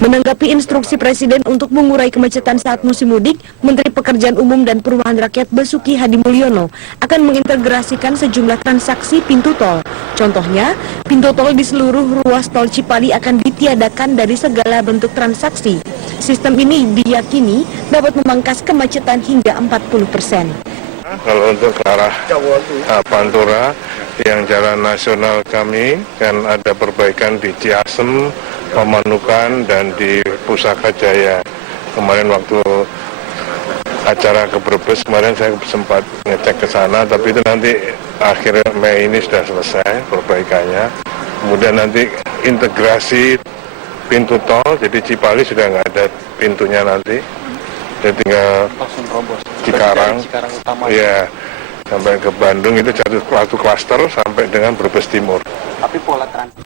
Menanggapi instruksi Presiden untuk mengurai kemacetan saat musim mudik, Menteri Pekerjaan Umum dan Perumahan Rakyat Basuki Hadi Mulyono akan mengintegrasikan sejumlah transaksi pintu tol. Contohnya, pintu tol di seluruh ruas tol Cipali akan ditiadakan dari segala bentuk transaksi. Sistem ini diyakini dapat memangkas kemacetan hingga 40%. Kalau untuk ke arah Pantura, yang jalan nasional kami kan ada perbaikan di Ciasem, Pemanukan, dan di Pusaka Jaya. Kemarin waktu acara ke Brebes, kemarin saya sempat ngecek ke sana, tapi itu nanti akhir Mei ini sudah selesai perbaikannya. Kemudian nanti integrasi pintu tol, jadi Cipali sudah nggak ada pintunya nanti. Jadi tinggal Cikarang ya, sampai ke Bandung itu satu klaster sampai dengan Brebes Timur. Tapi pola transit.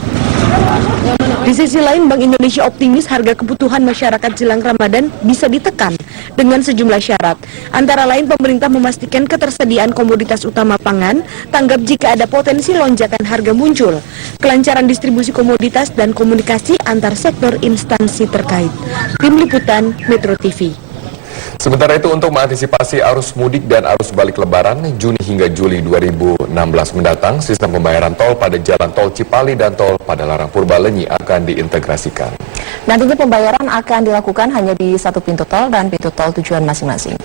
Di sisi lain, Bank Indonesia optimis harga kebutuhan masyarakat jelang Ramadan bisa ditekan dengan sejumlah syarat. Antara lain, pemerintah memastikan ketersediaan komoditas utama pangan, tanggap jika ada potensi lonjakan harga muncul, kelancaran distribusi komoditas dan komunikasi antar sektor instansi terkait. Tim Liputan Metro TV. Sementara itu untuk mengantisipasi arus mudik dan arus balik lebaran Juni hingga Juli 2016 mendatang, sistem pembayaran tol pada jalan tol Cipali dan tol Padalarang Purbalenyi akan diintegrasikan. Nantinya pembayaran akan dilakukan hanya di satu pintu tol dan pintu tol tujuan masing-masing.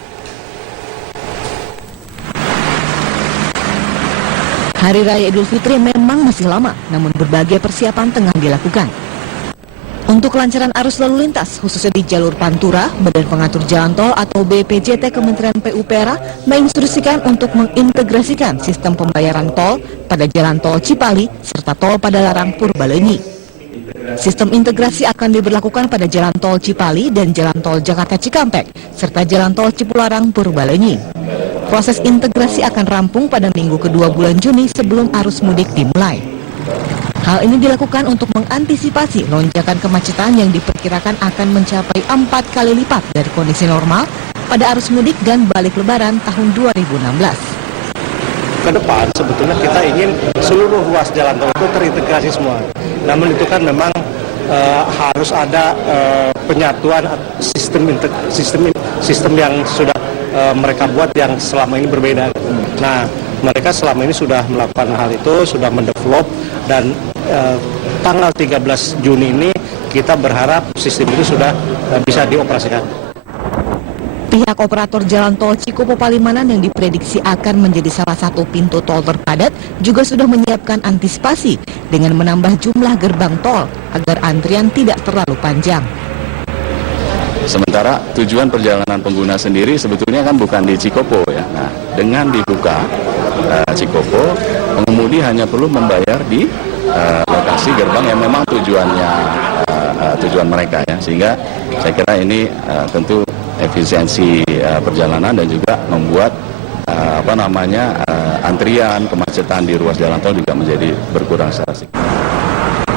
Hari Raya Idul Fitri memang masih lama, namun berbagai persiapan tengah dilakukan. Untuk kelancaran arus lalu lintas, khususnya di jalur Pantura, Badan Pengatur Jalan Tol atau BPJT Kementerian PUPR menginstruksikan untuk mengintegrasikan sistem pembayaran tol pada jalan tol Cipali serta tol Padalarang Purbalenyi. Sistem integrasi akan diberlakukan pada jalan tol Cipali dan jalan tol Jakarta Cikampek serta jalan tol Cipularang Purbalenyi. Proses integrasi akan rampung pada minggu kedua bulan Juni sebelum arus mudik dimulai. Hal ini dilakukan untuk mengantisipasi lonjakan kemacetan yang diperkirakan akan mencapai 4 kali lipat dari kondisi normal pada arus mudik dan balik lebaran tahun 2016. Ke depan sebetulnya kita ingin seluruh ruas jalan tol itu terintegrasi semua. Namun itu kan memang harus ada penyatuan sistem yang sudah mereka buat yang selama ini berbeda. Nah, mereka selama ini sudah melakukan hal itu, sudah mendevelop, dan tanggal 13 Juni ini kita berharap sistem itu sudah bisa dioperasikan. Pihak operator jalan tol Cikopo Palimanan yang diprediksi akan menjadi salah satu pintu tol terpadat juga sudah menyiapkan antisipasi dengan menambah jumlah gerbang tol agar antrian tidak terlalu panjang. Sementara tujuan perjalanan pengguna sendiri sebetulnya kan bukan di Cikopo ya. Nah, dengan dibuka Cikopo, pengemudi hanya perlu membayar di lokasi gerbang yang memang tujuan mereka ya. Sehingga saya kira ini tentu efisiensi perjalanan dan juga membuat antrian kemacetan di ruas jalan tol juga menjadi berkurang secara signifikan.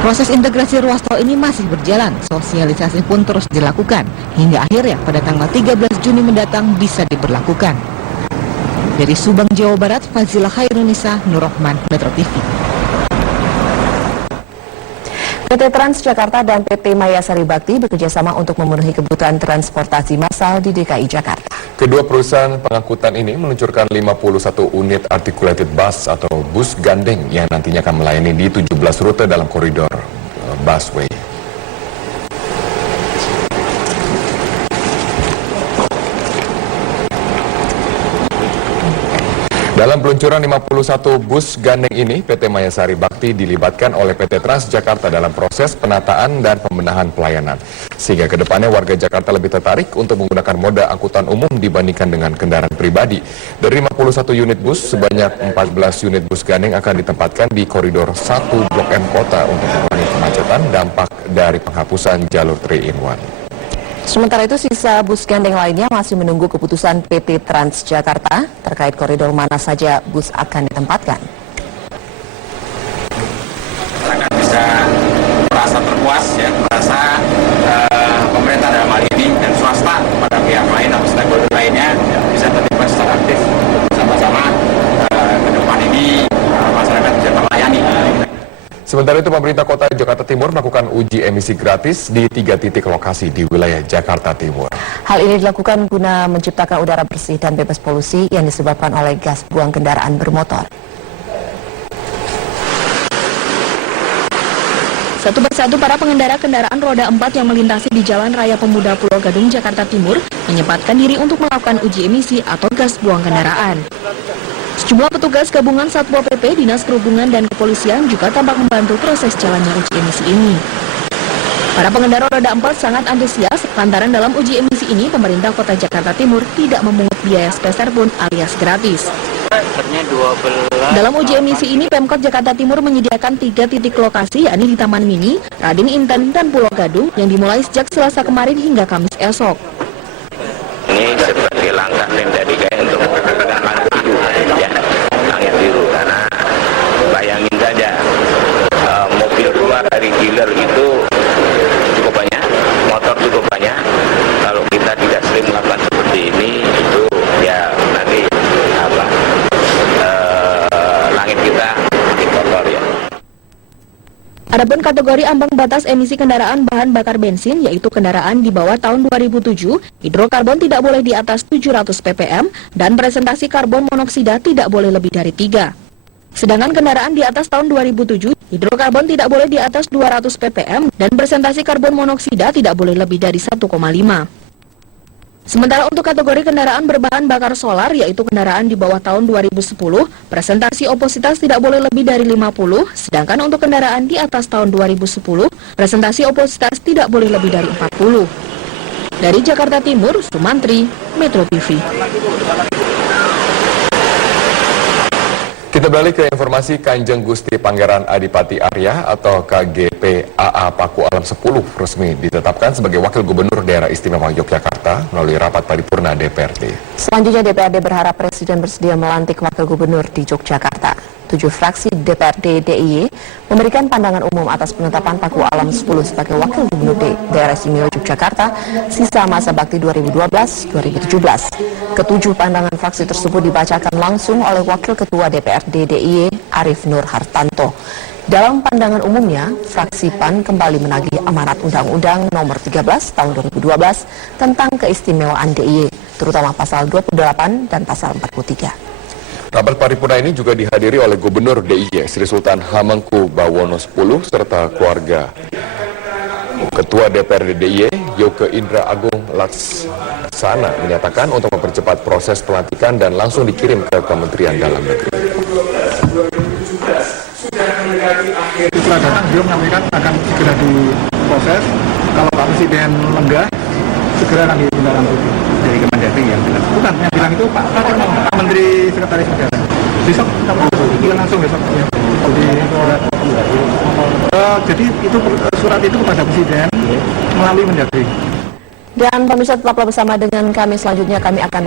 Proses integrasi ruas tol ini masih berjalan, sosialisasi pun terus dilakukan, hingga akhirnya pada tanggal 13 Juni mendatang bisa diberlakukan. Dari Subang, Jawa Barat, Fazila Khairunisa, Nur Rahman, Metro TV. PT Transjakarta dan PT Mayasari Bakti bekerjasama untuk memenuhi kebutuhan transportasi massal di DKI Jakarta. Kedua perusahaan pengangkutan ini meluncurkan 51 unit articulated bus atau bus gandeng yang nantinya akan melayani di 17 rute dalam koridor busway. Dalam peluncuran 51 bus gandeng ini, PT Mayasari Bakti dilibatkan oleh PT Transjakarta dalam proses penataan dan pembenahan pelayanan. Sehingga kedepannya warga Jakarta lebih tertarik untuk menggunakan moda angkutan umum dibandingkan dengan kendaraan pribadi. Dari 51 unit bus, sebanyak 14 unit bus gandeng akan ditempatkan di koridor 1 Blok M Kota untuk mengurangi kemacetan dampak dari penghapusan jalur 3-in-1. Sementara itu sisa bus gandeng lainnya masih menunggu keputusan PT Transjakarta terkait koridor mana saja bus akan ditempatkan. Akan bisa merasa terpuas ya, merasa pemerintah dalam hal ini dan swasta pada pihak lain atau stakeholder lainnya bisa terlibat secara aktif sama-sama ke depan ini masyarakat bisa terlayani. Sementara itu pemerintah kota Jakarta Timur melakukan uji emisi gratis di 3 titik lokasi di wilayah Jakarta Timur. Hal ini dilakukan guna menciptakan udara bersih dan bebas polusi yang disebabkan oleh gas buang kendaraan bermotor. Satu persatu para pengendara kendaraan roda 4 yang melintasi di Jalan Raya Pemuda Pulau Gadung, Jakarta Timur menyempatkan diri untuk melakukan uji emisi atau gas buang kendaraan. Sejumlah petugas gabungan Satpol PP, Dinas Perhubungan dan Kepolisian juga tampak membantu proses jalannya uji emisi ini. Para pengendara roda 4 sangat antusias lantaran dalam uji emisi ini pemerintah Kota Jakarta Timur tidak memungut biaya sepeser pun alias gratis. Dalam uji emisi ini Pemkot Jakarta Timur menyediakan 3 titik lokasi, yakni di Taman Mini, Rading Inten, dan Pulau Gadung yang dimulai sejak Selasa kemarin hingga Kamis esok. Ini sebagai langkah Mendagri untuk menggunakan langit biru, ya, langit biru, karena bayangin saja mobil keluar dari dealer itu cukup banyak, motor cukup banyak. Kalau kita tidak sering melakukan seperti ini, itu ya nanti langit kita makin kotor ya. Adapun kategori ambang batas emisi kendaraan bahan bakar bensin, yaitu kendaraan di bawah tahun 2007, hidrokarbon tidak boleh di atas 700 ppm dan presentasi karbon monoksida tidak boleh lebih dari 3. Sedangkan kendaraan di atas tahun 2007, hidrokarbon tidak boleh di atas 200 ppm dan presentasi karbon monoksida tidak boleh lebih dari 1,5. Sementara untuk kategori kendaraan berbahan bakar solar, yaitu kendaraan di bawah tahun 2010, presentasi opositas tidak boleh lebih dari 50, sedangkan untuk kendaraan di atas tahun 2010, presentasi opositas tidak boleh lebih dari 40. Dari Jakarta Timur, Sumantri, Metro TV. Kita balik ke informasi Kanjeng Gusti Pangeran Adipati Arya atau KGP AA Paku Alam 10 resmi ditetapkan sebagai Wakil Gubernur Daerah Istimewa Yogyakarta melalui rapat paripurna DPRD. Selanjutnya DPRD berharap Presiden bersedia melantik Wakil Gubernur di Yogyakarta. 7 fraksi DPRD DIY memberikan pandangan umum atas penetapan Paku Alam 10 sebagai Wakil Gubernur Daerah Istimewa Yogyakarta sisa masa bakti 2012-2017. Ketujuh pandangan fraksi tersebut dibacakan langsung oleh Wakil Ketua DPRD DIY Arif Nur Hartanto. Dalam pandangan umumnya, fraksi PAN kembali menagih amanat Undang-Undang Nomor 13 Tahun 2012 tentang keistimewaan DIY, terutama pasal 28 dan pasal 43. Rapat paripurna ini juga dihadiri oleh Gubernur DIY Sri Sultan Hamengkubuwono X serta keluarga. Ketua DPRD DIY Yoke Indra Agung Laksana menyatakan untuk mempercepat proses pelantikan dan langsung dikirim ke Kementerian Dalam Negeri. Setelah datang beliau menyampaikan akan segera diproses. Kalau Pak Presiden lenggah, segera akan ditindaklanjuti. Dari Kemendagri yang bilang. Bukan, yang bilang itu Pak Menteri Sekretaris Negara. Besok kita langsung besok ya. Jadi itu surat itu kepada Presiden melalui Mendagri. Dan pemirsa tetaplah bersama dengan kami, selanjutnya kami akan